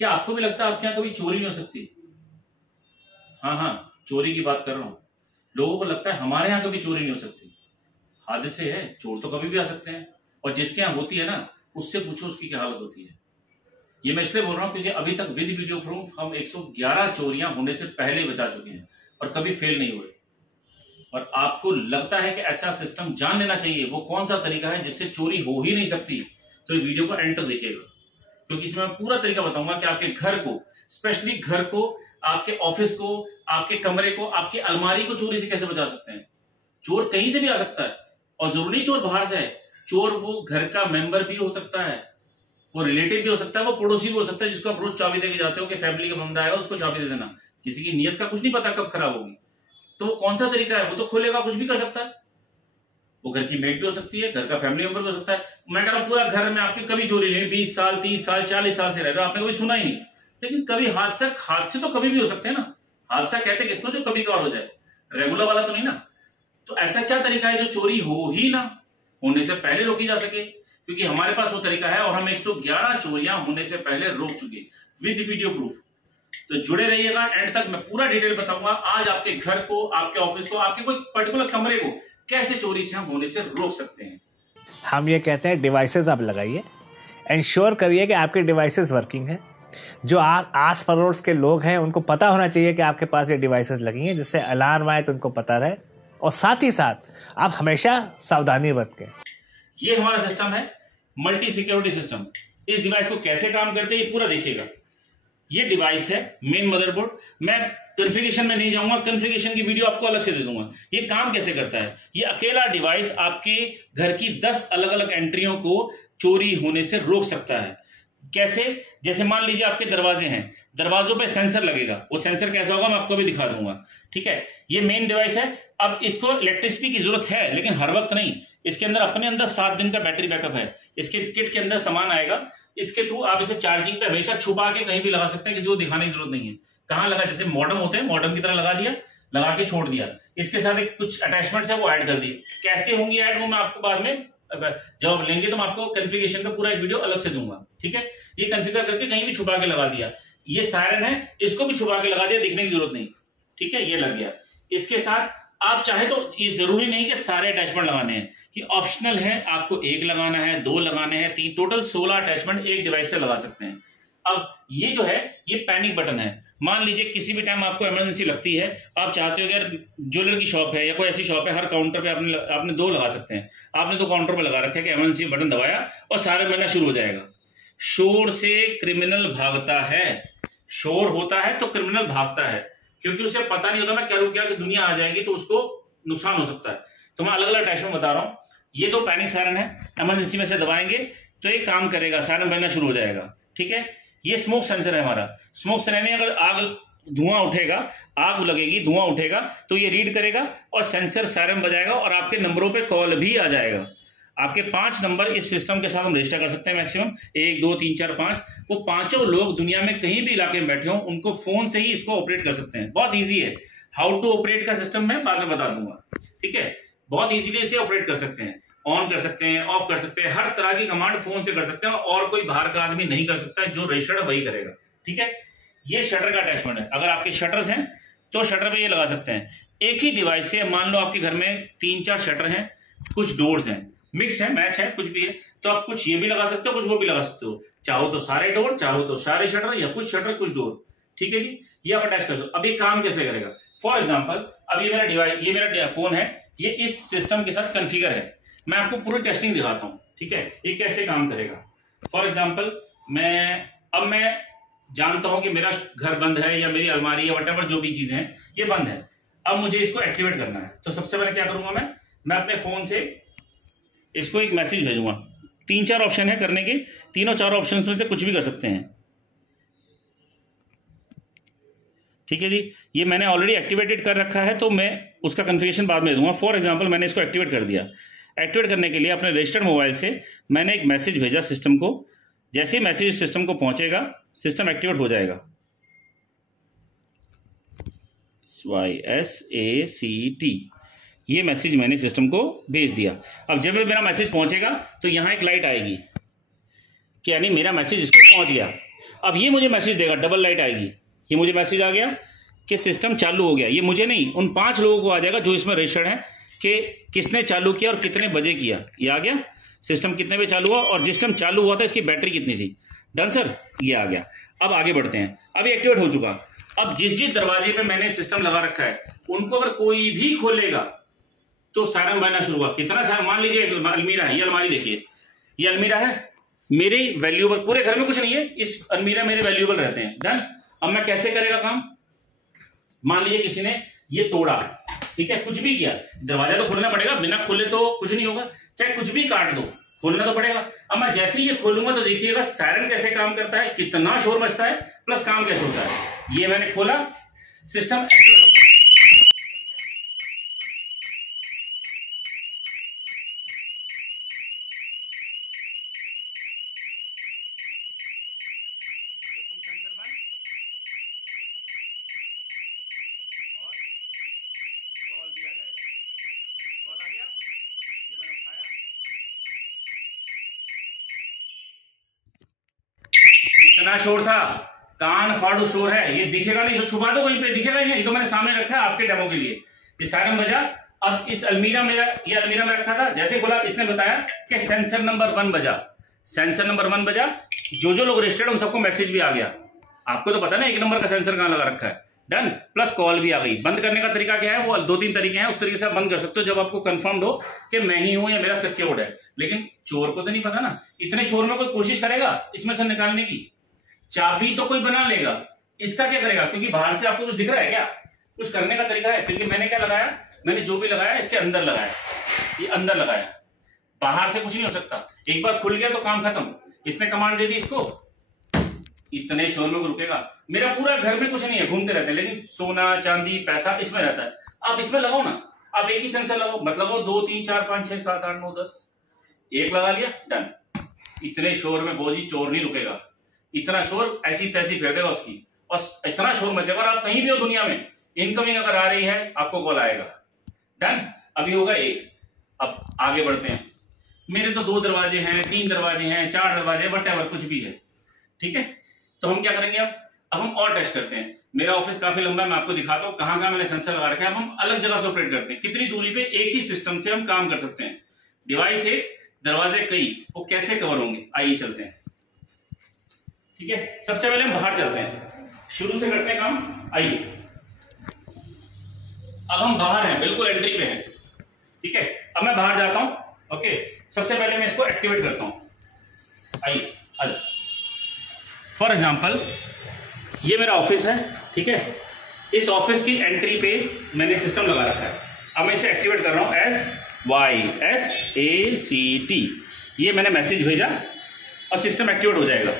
क्या आपको भी लगता है आपके यहाँ कभी चोरी नहीं हो सकती? हाँ हाँ, चोरी की बात कर रहा हूँ। लोगों को लगता है हमारे यहाँ कभी चोरी नहीं हो सकती। हादसे है, चोर तो कभी भी आ सकते हैं, और जिसके यहाँ होती है ना, उससे पूछो उसकी क्या हालत होती है। ये मैं इसलिए बोल रहा हूँ क्योंकि अभी तक विद वीडियो प्रूफ हम 111 चोरियां होने से पहले बचा चुके हैं और कभी फेल नहीं हुए। और आपको लगता है कि ऐसा सिस्टम जान लेना चाहिए, वो कौन सा तरीका है जिससे चोरी हो ही नहीं सकती, तो ये वीडियो को एंड तक देखिएगा, क्योंकि इसमें मैं पूरा तरीका बताऊंगा कि आपके घर को, स्पेशली घर को, आपके ऑफिस को, आपके कमरे को, आपकी अलमारी को चोरी से कैसे बचा सकते हैं। चोर कहीं से भी आ सकता है, और जरूरी चोर बाहर से है। चोर वो घर का मेंबर भी हो सकता है, वो रिलेटिव भी हो सकता है, वो पड़ोसी भी हो सकता है, जिसको आप रोज चाबी देके जाते हो कि फैमिली का बंदा आएगा उसको चाबी दे देना। किसी की नीयत का कुछ नहीं पता कब खराब होगी, तो वो कौन सा तरीका है, वो तो खोलेगा, कुछ भी कर सकता है। वो घर की मेट भी हो सकती है, घर का फैमिली मेंबर भी हो सकता है। मैं कह रहा हूं पूरा घर में आपके कभी चोरी नहीं, 20 साल 30 साल 40 साल से रह रहे हो, आपने कभी सुना ही नहीं। लेकिन कभी हादसे तो कभी भी हो सकते हैं ना। हादसा कहते किसको, जो कभी कभार हो जाए, रेगुलर वाला तो नहीं ना। तो ऐसा क्या तरीका है जो चोरी हो ही ना, होने से पहले रोकी जा सके? क्योंकि हमारे पास वो तरीका है, और हम 111 चोरियां होने से पहले रोक चुके विद वीडियो प्रूफ। तो जुड़े रहिएगा एंड तक, मैं पूरा डिटेल बताऊंगा आज आपके घर को, आपके ऑफिस को, आपके कोई पर्टिकुलर कमरे को कैसे चोरी से हम होने से रोक सकते हैं। हम ये कहते हैं डिवाइसेस आप लगाइए, इंश्योर करिए कि आपके डिवाइसेस वर्किंग है। जो आस पड़ोस के लोग हैं उनको पता होना चाहिए कि आपके पास ये डिवाइसेस लगी हैं, जिससे अलार्म आए तो उनको पता रहे। और साथ ही साथ आप हमेशा सावधानी बरतें। ये हमारा सिस्टम है, मल्टी सिक्योरिटी सिस्टम। इस डिवाइस को कैसे काम करते हैं ये पूरा देखिएगा। ये डिवाइस है मेन मदरबोर्ड। मैं कॉन्फ़िगरेशन में नहीं जाऊंगा, कॉन्फ़िगरेशन की वीडियो आपको अलग से दे दूंगा। ये काम कैसे करता है, ये अकेला डिवाइस आपके घर की 10 अलग अलग एंट्रियों को चोरी होने से रोक सकता है। कैसे? जैसे मान लीजिए आपके दरवाजे हैं, दरवाजों पे सेंसर लगेगा। वो सेंसर कैसा होगा मैं आपको भी दिखा दूंगा, ठीक है। ये मेन डिवाइस है। अब इसको इलेक्ट्रिसिटी की जरूरत है, लेकिन हर वक्त नहीं। इसके अंदर अपने अंदर 7 दिन का बैटरी बैकअप है। इसके किट के अंदर सामान आएगा, इसके थ्रू आप इसे चार्जिंग पे हमेशा छुपा के कहीं भी लगा सकते हैं, किसी को दिखाने की जरूरत नहीं है। कहाँ लगा, जैसे मॉडर्म होते हैं, मॉडर्म की तरह लगा दिया, लगा के छोड़ दिया। इसके साथ एक कुछ अटैचमेंट्स है वो ऐड कर दिए। कैसे होंगी ऐड, वो मैं आपको बाद में जब आप लेंगे तो मैं आपको कॉन्फ़िगरेशन का पूरा एक वीडियो अलग से दूंगा, ठीक है। ये कॉन्फ़िगर करके कहीं भी छुपा के लगा दिया। ये सायरन है, इसको भी छुपा के लगा दिया, दिखने की जरूरत नहीं, ठीक है। ये लग गया। इसके साथ आप चाहे तो, ये जरूरी नहीं कि सारे अटैचमेंट लगाने हैं, ये ऑप्शनल है। आपको 1 लगाना है, 2 लगाने हैं, 3, टोटल 16 अटैचमेंट एक डिवाइस से लगा सकते हैं। अब ये जो है ये पैनिक बटन है। मान लीजिए किसी भी टाइम आपको इमरजेंसी लगती है, आप चाहते हो कि यार ज्वेलर की शॉप है या कोई ऐसी शॉप है, हर काउंटर पे आपने 2 लगा सकते हैं। आपने तो काउंटर पे लगा रखा है कि इमरजेंसी बटन दबाया और सारे बनना शुरू हो जाएगा। शोर से क्रिमिनल भागता है, शोर होता है तो क्रिमिनल भागता है, क्योंकि उसे पता नहीं होता मैं करूं क्या, कि दुनिया आ जाएगी तो उसको नुकसान हो सकता है। तो मैं अलग अलग अटैचमेंट बता रहा हूं। ये 2 पैनिक सायरन है, इमरजेंसी में से दबाएंगे तो ये काम करेगा, सायरन बजना शुरू हो जाएगा, ठीक है। ये स्मोक सेंसर है हमारा। स्मोक सेंसर अगर आग, धुआं उठेगा, आग लगेगी, धुआं उठेगा तो ये रीड करेगा और सेंसर सायरन बजाएगा और आपके नंबरों पे कॉल भी आ जाएगा। आपके 5 नंबर इस सिस्टम के साथ हम रजिस्टर कर सकते हैं मैक्सिमम, 1 2 3 4 5। वो 5 लोग दुनिया में कहीं भी इलाके में बैठे हो, उनको फोन से ही इसको ऑपरेट कर सकते हैं। बहुत ईजी है। हाउ टू ऑपरेट का सिस्टम मैं बाद में बता दूंगा, ठीक है। बहुत इजीली इसे ऑपरेट कर सकते हैं, ऑन कर सकते हैं, ऑफ कर सकते हैं, हर तरह की कमांड फोन से कर सकते हैं, और कोई बाहर का आदमी नहीं कर सकता है। जो रजिस्टर्ड है वही करेगा, ठीक है। ये शटर का अटैचमेंट है। अगर आपके शटर्स हैं तो शटर पे ये लगा सकते हैं। एक ही डिवाइस से मान लो आपके घर में 3-4 शटर हैं, कुछ डोर्स हैं, मिक्स है, मैच है, कुछ भी है, तो आप कुछ ये भी लगा सकते हो, कुछ वो भी लगा सकते हो। चाहो तो सारे डोर, चाहो तो सारे शटर, या कुछ शटर कुछ डोर, ठीक है जी। ये आप अटैच कर सकते हो। अब ये काम कैसे करेगा? फॉर एग्जाम्पल, अब ये मेरा डिवाइस, ये मेरा फोन है, ये इस सिस्टम के साथ कॉन्फ़िगर है। मैं आपको पूरी टेस्टिंग दिखाता हूं, ठीक है, ये कैसे काम करेगा। फॉर एग्जाम्पल, मैं जानता हूं कि मेरा घर बंद है, या मेरी अलमारी या व्हाटएवर जो भी चीजें हैं ये बंद है। अब मुझे इसको एक्टिवेट करना है, तो सबसे पहले क्या करूंगा, मैं अपने फोन से इसको एक मैसेज भेजूंगा। 3-4 ऑप्शन है करने के, तीनों 4 ऑप्शन में से कुछ भी कर सकते हैं, ठीक है जी। ये मैंने ऑलरेडी एक्टिवेटेड कर रखा है, तो मैं उसका कॉन्फ़िगरेशन बाद में दूंगा। फॉर एग्जांपल, मैंने इसको एक्टिवेट कर दिया। एक्टिवेट करने के लिए अपने रजिस्टर्ड मोबाइल से मैंने एक मैसेज भेजा सिस्टम को। जैसे ही मैसेज सिस्टम को पहुंचेगा, सिस्टम एक्टिवेट हो जाएगा। YSACT, ये मैसेज मैंने सिस्टम को भेज दिया। अब जब मेरा मैसेज पहुंचेगा तो यहां एक लाइट आएगी कि यानी मेरा मैसेज इसको पहुंच गया। अब ये मुझे मैसेज देगा, डबल लाइट आएगी, ये मुझे मैसेज आ गया कि सिस्टम चालू हो गया। ये मुझे नहीं, उन 5 लोगों को आ जाएगा जो इसमें रजिस्टर्ड है कि किसने चालू किया और कितने बजे किया। ये आ गया सिस्टम कितने बजे चालू हुआ और जिस टाइम चालू हुआ था इसकी बैटरी कितनी थी। डन सर, ये आ गया। अब आगे बढ़ते हैं। अब ये एक्टिवेट हो चुका। अब जिस जिस दरवाजे पे मैंने सिस्टम लगा रखा है उनको अगर कोई भी खोलेगा तो सायरन बजना शुरू हुआ। कितना सायरन, मान लीजिए अलमीरा है, ये अलमारी देखिए, ये अलमीरा है, मेरे वैल्यूएबल, पूरे घर में कुछ नहीं है, इस अलमीरा मेरे वैल्यूएबल रहते हैं। डन। अब मैं कैसे करेगा काम, मान लीजिए किसी ने ये तोड़ा, ठीक है, कुछ भी किया, दरवाजा तो खोलना पड़ेगा, बिना खोले तो कुछ नहीं होगा, चाहे कुछ भी काट दो खोलना तो पड़ेगा। अब मैं जैसे ही ये खोलूंगा तो देखिएगा सायरन कैसे काम करता है, कितना शोर मचता है, प्लस काम कैसे होता है। ये मैंने खोला, सिस्टम एक्टिवेट हो गया। इतना शोर था, कान फाड़ू शोर है, ये दिखेगा नहीं, छुपा दो वहीं पे, दिखेगा ही नहीं, ये तो मैंने सामने रखा है आपके डेमो के लिए। ये सायरन बजा। अब इस अलमीरा मेरा, ये अलमीरा में रखा था, जैसे खोला इसने बताया कि सेंसर नंबर 1 बजा, सेंसर नंबर 1 बजा। जो जो लोग रजिस्टर्ड उन सबको मैसेज भी आ गया। आपको तो पता ना 1 नंबर का सेंसर कहां लगा रखा है। डन। प्लस कॉल भी आ गई। बंद करने का तरीका क्या है, वो 2-3 तरीके हैं, उस तरीके से आप बंद कर सकते हो जब आपको कंफर्म्ड हो कि मैं ही हूं या मेरा सिक्योर्ड है। लेकिन चोर को तो नहीं पता ना, इतने शोर में कोई कोशिश करेगा इसमें से निकालने की, चाबी तो कोई बना लेगा, इसका क्या करेगा, क्योंकि बाहर से आपको कुछ दिख रहा है क्या, कुछ करने का तरीका है। क्योंकि मैंने क्या लगाया, मैंने जो भी लगाया इसके अंदर लगाया, ये अंदर लगाया, बाहर से कुछ नहीं हो सकता। एक बार खुल गया तो काम खत्म। इसने कमांड दे दी इसको, इतने शोर में रुकेगा। मेरा पूरा घर में कुछ नहीं है, घूमते रहते हैं, लेकिन सोना चांदी पैसा इसमें रहता है। आप इसमें लगाओ ना, आप एक ही सेंसर लगाओ, मतलब वो 2 3 4 5 6 7 8 9 10, एक लगा लिया, डन। इतने शोर में बोझी चोर नहीं रुकेगा, इतना शोर ऐसी तैसी फेर देगा उसकी, और इतना शोर मचेगा। और आप कहीं भी हो दुनिया में, इनकमिंग अगर आ रही है आपको कॉल आएगा। डन। अभी होगा 1। अब आगे बढ़ते हैं। मेरे तो 2 दरवाजे हैं, 3 दरवाजे हैं, 4 दरवाजे, वट कुछ भी है, ठीक है। तो हम क्या करेंगे, अब हम और टेस्ट करते हैं। मेरा ऑफिस काफी लंबा है, मैं आपको दिखाता हूँ कहां मैंने सेंसर लगा रखा है। अब हम अलग जगह से ऑपरेट करते हैं, कितनी दूरी पे एक ही सिस्टम से हम काम कर सकते हैं। डिवाइस एक, दरवाजे कई, वो कैसे कवर होंगे, आइए चलते हैं। ठीक है, सबसे पहले हम बाहर चलते हैं, शुरू से करते हैं काम, आइए। अब हम बाहर हैं, बिल्कुल एंट्री पे हैं, ठीक है। अब मैं बाहर जाता हूं, ओके। सबसे पहले मैं इसको एक्टिवेट करता हूं, आइए। फॉर एग्जाम्पल ये मेरा ऑफिस है, ठीक है। इस ऑफिस की एंट्री पे मैंने सिस्टम लगा रखा है। अब मैं इसे एक्टिवेट कर रहा हूं, SYSACT। ये मैंने मैसेज भेजा और सिस्टम एक्टिवेट हो जाएगा।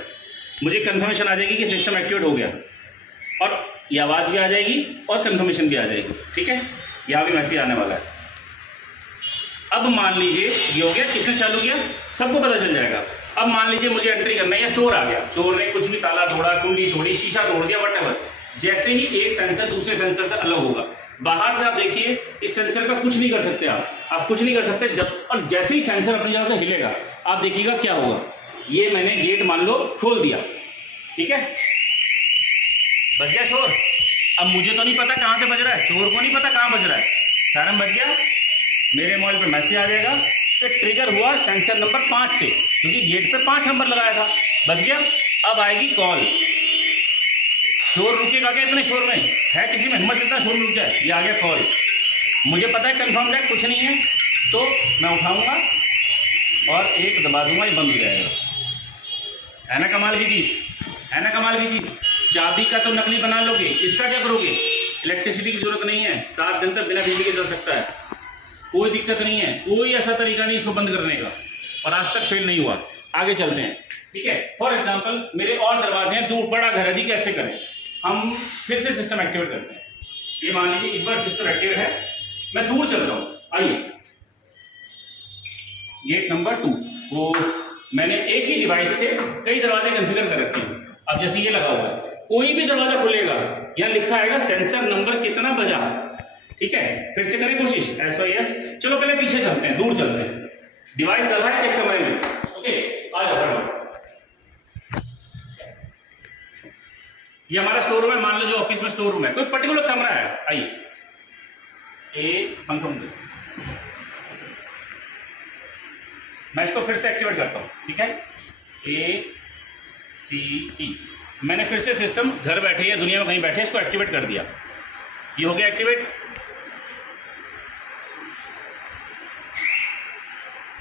मुझे कंफर्मेशन आ जाएगी कि सिस्टम एक्टिवेट हो गया, और ये आवाज भी आ जाएगी और कंफर्मेशन भी आ जाएगी, ठीक है। यहां भी मैसेज आने वाला है। अब मान लीजिए ये हो गया, किसने चालू किया सबको पता चल जाएगा। अब मान लीजिए मुझे एंट्री करना है, या चोर आ गया, चोर ने कुछ भी ताला तोड़ा, कुंडी तोड़ी, शीशा तोड़ दिया, वटएवर। जैसे ही एक सेंसर दूसरे सेंसर से अलग होगा, बाहर से आप देखिए इस सेंसर का कुछ नहीं कर सकते आप कुछ नहीं कर सकते जब, और जैसे ही सेंसर अपनी जगह से हिलेगा आप देखिएगा क्या होगा। ये मैंने गेट मान लो खोल दिया, ठीक है, बज गया शोर। अब मुझे तो नहीं पता कहां से बज रहा है, चोर को नहीं पता कहां बज रहा है, सायरन बज गया, मेरे मोबाइल पे मैसेज आ जाएगा कि ट्रिगर हुआ सेंसर नंबर 5 से, क्योंकि गेट पे 5 नंबर लगाया था, बज गया। अब आएगी कॉल, शोर रुकेगा क्या इतने शोर में, है किसी में हिम्मत इतना शोर रुक जाए। ये आ गया कॉल, मुझे पता है कंफर्म है कुछ नहीं है, तो मैं उठाऊंगा और एक दबा दूंगा, ये बंद हो जाएगा। है ना कमाल की चीज, है ना कमाल की चीज। चाबी का तो नकली बना लोगे, इसका क्या करोगे, इलेक्ट्रिसिटी की जरूरत नहीं है, 7 दिन तक बिना बिजली के चल सकता है, कोई दिक्कत नहीं है, कोई ऐसा तरीका नहीं इसको बंद करने का, और आज तक फेल नहीं हुआ। आगे चलते हैं, ठीक है। फॉर एग्जांपल मेरे और दरवाजे हैं, दूर बड़ा घर है जी, कैसे करें, हम फिर से सिस्टम एक्टिवेट करते हैं। ये मान लीजिए इस बार सिस्टम एक्टिवेट है, मैं दूर चल रहा हूं, आइए। गेट नंबर 2, वो मैंने एक ही डिवाइस से कई दरवाजे कॉन्फ़िगर कर रखे हैं। अब जैसे ये लगा हुआ है, कोई भी दरवाजा खुलेगा, यहां लिखा आएगा सेंसर नंबर कितना बजा, ठीक है। फिर से करें कोशिश, SYS। चलो पहले पीछे चलते हैं, दूर चलते हैं। डिवाइस लगा है इस कमरे में, ओके, आ जाओ। ये हमारा स्टोर रूम है, मान लो जो ऑफिस में स्टोर रूम है, कोई पर्टिकुलर कमरा है, आइए मैं इसको फिर से एक्टिवेट करता हूं, ठीक है, ACT। मैंने फिर से सिस्टम घर बैठे या दुनिया में कहीं बैठे इसको एक्टिवेट कर दिया। ये हो गया एक्टिवेट।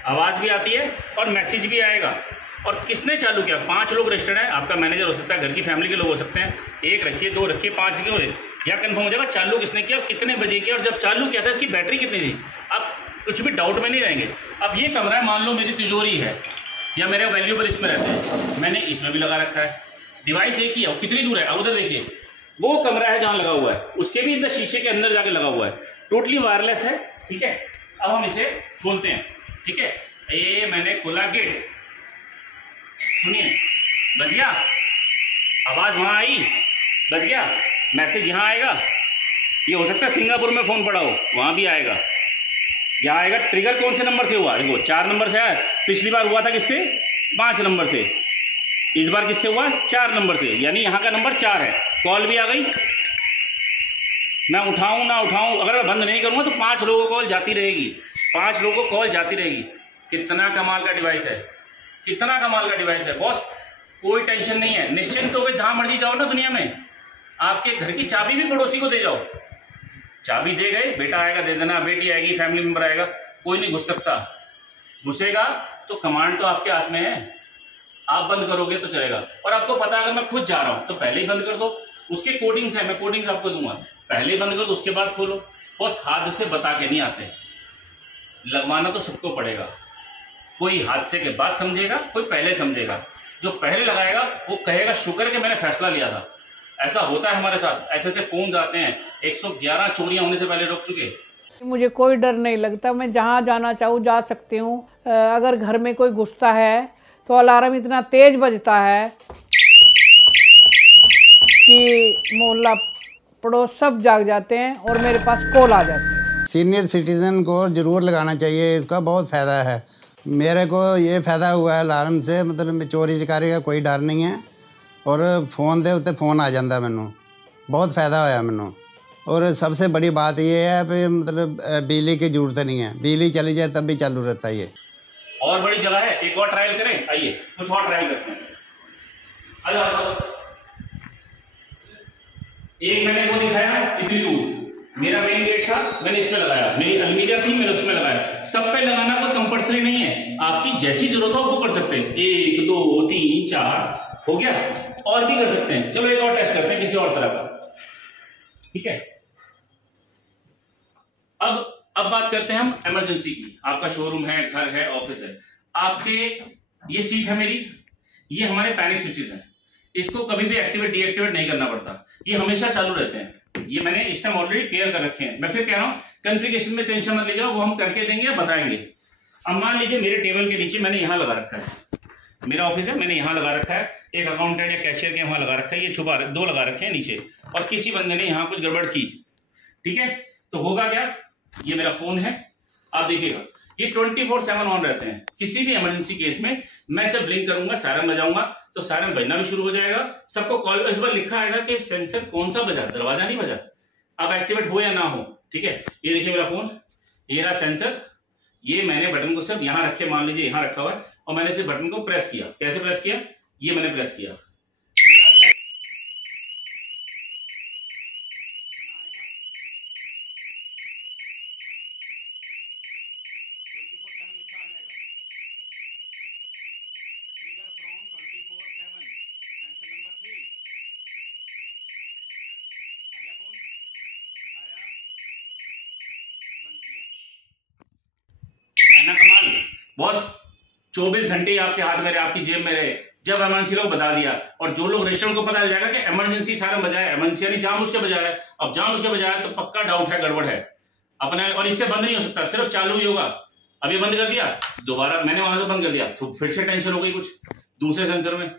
आवाज भी आती है और मैसेज भी आएगा। और किसने चालू किया? 5 लोग रजिस्टर्ड हैं। आपका मैनेजर हो सकता है, घर की फैमिली के लोग हो सकते हैं। 1 रखिए, 2 रखिए, 5 क्यों रहे, या कंफर्म हो जाएगा चालू किसने किया और कितने बजे किया और जब चालू किया था इसकी बैटरी कितनी थी। आप कुछ भी डाउट में नहीं रहेंगे। अब ये कमरा है, मान लो मेरी तिजोरी है या मेरे वैल्यूएबल इसमें रहते हैं, मैंने इसमें भी लगा रखा है। डिवाइस एक ही है, कितनी दूर है, अब उधर देखिए वो कमरा है जहां लगा हुआ है, उसके भी अंदर शीशे के अंदर जाके लगा हुआ है, टोटली वायरलेस है, ठीक है। अब हम इसे खोलते हैं, ठीक है। ये मैंने खोला गेट, सुनिए, बज गया, आवाज वहां आई, बज गया, मैसेज यहां आएगा। ये हो सकता है सिंगापुर में फोन पड़ा हो, वहां भी आएगा। यहाँ आएगा। ट्रिगर कौन से नंबर से हुआ? देखो 4 नंबर से आया। पिछली बार हुआ था किससे? 5 नंबर से। इस बार किससे हुआ? 4 नंबर से, यानी यहाँ का नंबर 4 है। कॉल भी आ गई, मैं उठाऊं ना उठाऊं, अगर मैं बंद नहीं करूंगा तो 5 लोगों को कॉल जाती रहेगी, 5 लोगों को कॉल जाती रहेगी। कितना कमाल का डिवाइस है, कितना कमाल का डिवाइस है बॉस। कोई टेंशन नहीं है, निश्चिंत होकर जहां मर्जी जाओ ना दुनिया में। आपके घर की चाबी भी पड़ोसी को दे जाओ, चाबी दे गए, बेटा आएगा दे देना, बेटी आएगी, फैमिली मेंबर आएगा, कोई नहीं घुस सकता। घुसेगा तो कमांड तो आपके हाथ में है, आप बंद करोगे तो चलेगा। और आपको पता है अगर मैं खुद जा रहा हूं तो पहले ही बंद कर दो, उसके कोडिंग्स है, मैं कोडिंग्स आपको दूंगा, पहले ही बंद कर दो, उसके बाद खोलो। बस हाथ से बता के नहीं आते, लगवाना तो सबको पड़ेगा। कोई हादसे के बाद समझेगा, कोई पहले समझेगा। जो पहले लगाएगा वो कहेगा शुक्र कि मैंने फैसला लिया था। ऐसा होता है हमारे साथ, ऐसे ऐसे फोन आते हैं। 111 चोरियां होने से पहले रोक चुके। मुझे कोई डर नहीं लगता, मैं जहाँ जाना चाहूँ जा सकती हूँ। अगर घर में कोई घुसता है तो अलार्म इतना तेज बजता है कि मोहल्ला पड़ोस सब जाग जाते हैं और मेरे पास कॉल आ जाती है। सीनियर सिटीज़न को ज़रूर लगाना चाहिए, इसका बहुत फ़ायदा है। मेरे को ये फ़ायदा हुआ है अलार्म से, मतलब चोरी चकारी का कोई डर नहीं है। और फ़ोन दे उत्ते फ़ोन आ जाता मैनू, बहुत फ़ायदा होया मैनू। और सबसे बड़ी बात ये है कि मतलब बिजली की ज़रूरत नहीं है, बिजली चली जाए तब भी चालू रहता है ये। और बड़ी जगह है, एक और ट्रायल करें, आइए कुछ और ट्रायल करते हैं। आ जाओ। एक मैंने वो दिखाया इतनी दूर, मेरा मेन गेट था, मैंने इसमें लगाया, मेरी अलमीरा थी, मैंने उसमें लगाया। सब पे लगाना कोई कंपल्सरी नहीं है, आपकी जैसी जरूरत हो वो कर सकते हैं। 1 2 3 4 हो गया, और भी कर सकते हैं। चलो एक और टेस्ट करते हैं किसी और तरह का, ठीक है। अब बात करते हैं हम इमरजेंसी की। आपका शोरूम है, घर है, ऑफिस है, आपके ये सीट है मेरी, ये हमारे पैनिक स्विचेस हैं, इसको कभी भी एक्टिवेट डीएक्टिवेट नहीं करना पड़ता, ये हमेशा चालू रहते हैं। ये मैंने इस टाइम ऑलरेडी पेयर कर रखे हैं। मैं फिर कह रहा हूं कॉन्फ़िगरेशन में टेंशन मत ले जाओ, वो हम करके देंगे या बताएंगे। अब मान लीजिए मेरे टेबल के नीचे मैंने यहां लगा रखा है, मेरा ऑफिस है, मैंने यहां लगा रखा है, एक अकाउंटेंट या कैशियर के वहां लगा रखा है, ये छुपा 2 लगा रखे हैं नीचे, और किसी बंदे ने यहां कुछ गड़बड़ की, ठीक है। तो होगा क्या, ये मेरा फोन है, आप देखिएगा ये 24/7 ऑन रहते हैं। किसी भी इमरजेंसी केस में मैं इसे ब्लिंक करूंगा, सायरन बजाऊंगा तो सायरन बजना भी शुरू हो जाएगा। सबको कॉल, इस बार लिखा आएगा कि सेंसर कौन सा बजा, दरवाजा नहीं बजा, अब एक्टिवेट हो या ना हो, ठीक है। ये देखिए मेरा फोन, ये रहा सेंसर, ये मैंने बटन को सिर्फ यहां रखे, मान लीजिए यहां रखा हुआ है, और मैंने सिर्फ बटन को प्रेस किया। कैसे प्रेस किया, ये मैंने प्रेस किया, बॉस 24 घंटे आपके हाथ में रहे, आपकी जेब में रहे। जब इमरजेंसी लोग बता दिया, और जो लोग रजिस्टर को पता चल जाएगा कि इमरजेंसी सारा बजाया, इमरजेंसी यानी जानबूझ के बजाया है, अब जानबूझ के बजाया तो पक्का डाउट है, गड़बड़ है अपने, और इससे बंद नहीं हो सकता, सिर्फ चालू ही होगा। अब ये बंद कर दिया, दोबारा मैंने वहां से बंद कर दिया तो फिर से टेंशन हो गई कुछ दूसरे सेंसर में।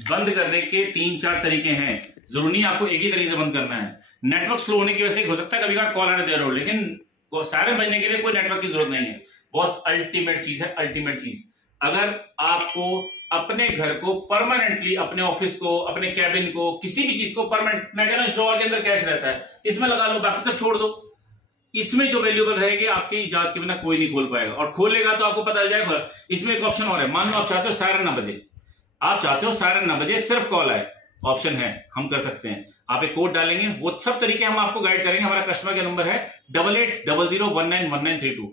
बंद करने के 3-4 तरीके हैं, जरूरी नहीं आपको एक ही तरीके से बंद करना है। नेटवर्क स्लो होने की वजह से हो सकता है कभी कभार कॉल आने दे रहे हो, लेकिन सायरन बजने के लिए कोई नेटवर्क की जरूरत नहीं है। बॉस अल्टीमेट चीज है, अल्टीमेट चीज। अगर आपको अपने घर को परमानेंटली, अपने ऑफिस को, अपने कैबिन को, किसी भी चीज को परमानेंट, मैं कह रहा हूं ड्रॉअर के अंदर कैश रहता है, इसमें लगा लो, बाकी सब छोड़ दो। इसमें जो वैल्यूएबल रहेगी आपकी इजाजत के बिना कोई नहीं खोल पाएगा, और खोलेगा तो आपको पता चल जाएगा। इसमें एक ऑप्शन और है, मान लो आप चाहते हो सायरन ना बजे, आप चाहते हो सायरन ना बजे, सिर्फ कॉल आए, ऑप्शन है, हम कर सकते हैं। आप एक कोड डालेंगे, वो सब तरीके हम आपको गाइड करेंगे। हमारा कस्टमर के नंबर है 8800191932।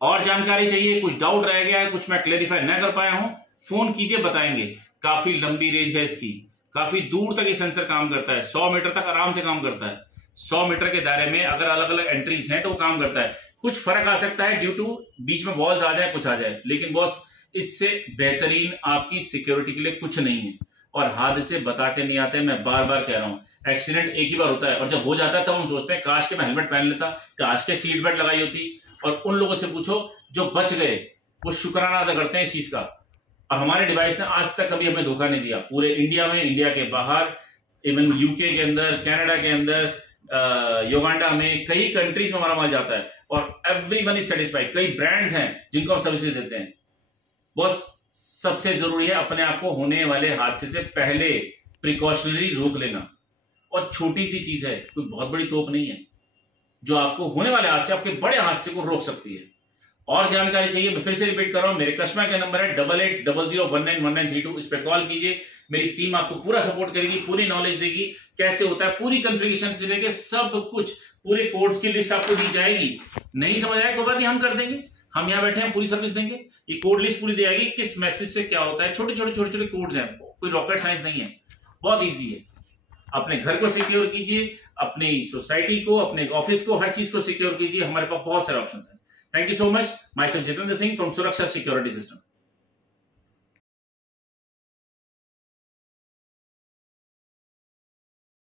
और जानकारी चाहिए, कुछ डाउट रह गया है, कुछ मैं क्लेरिफाई न कर पाया हूं, फोन कीजिए, बताएंगे। काफी लंबी रेंज है इसकी, काफी दूर तक ये सेंसर काम करता है, 100 मीटर तक आराम से काम करता है। 100 मीटर के दायरे में अगर अलग अलग एंट्रीज हैं तो वो काम करता है। कुछ फर्क आ सकता है ड्यू टू बीच में वॉल्स आ जाए, कुछ आ जाए, लेकिन बॉस इससे बेहतरीन आपकी सिक्योरिटी के लिए कुछ नहीं है। और हादसे बता के नहीं आते, मैं बार बार कह रहा हूं। एक्सीडेंट एक ही बार होता है, और जब हो जाता है तब हम सोचते हैं काश के मैं हेलमेट पहन लेता, काश के सीट बेल्ट लगाई होती। और उन लोगों से पूछो जो बच गए, वो शुक्राना अदा करते हैं इस चीज का। और हमारे डिवाइस ने आज तक कभी हमें धोखा नहीं दिया, पूरे इंडिया में, इंडिया के बाहर, इवन यूके के अंदर, कनाडा के अंदर, युगांडा में, कई कंट्रीज में हमारा माल जाता है, और एवरीवन इज सेटिस्फाइड। कई ब्रांड्स हैं जिनको हम सर्विसेज देते हैं। बस सबसे जरूरी है अपने आप को होने वाले हादसे से पहले प्रिकॉशनरी रोक लेना। और छोटी सी चीज है, कोई बहुत बड़ी तोप नहीं है, जो आपको होने वाले हादसे, आपके बड़े हादसे को रोक सकती है। और जानकारी चाहिए, मैं फिर से रिपीट कर रहा हूं, मेरे कस्टमर का नंबर है 8800191932। इस पर कॉल कीजिए, मेरी टीम आपको पूरा सपोर्ट करेगी, पूरी नॉलेज देगी, कैसे होता है, पूरी कॉन्फ़िगरेशन से लेके सब कुछ, पूरे कोड्स की लिस्ट आपको दी जाएगी। नहीं समझ आए कोई बात नहीं, हम कर देंगे, हम यहाँ बैठे हैं, पूरी सर्विस देंगे। ये कोड लिस्ट पूरी दी जाएगी, किस मैसेज से क्या होता है, छोटे छोटे कोड्स हैं, कोई रॉकेट साइंस नहीं है, बहुत ईजी है। अपने घर को सिक्योर कीजिए, अपनी सोसाइटी को, अपने ऑफिस को, हर चीज को सिक्योर कीजिए। हमारे पास बहुत सारे ऑप्शन हैं। Thank you so much. My self Jitendra Singh from सुरक्षा सिक्योरिटी सिस्टम।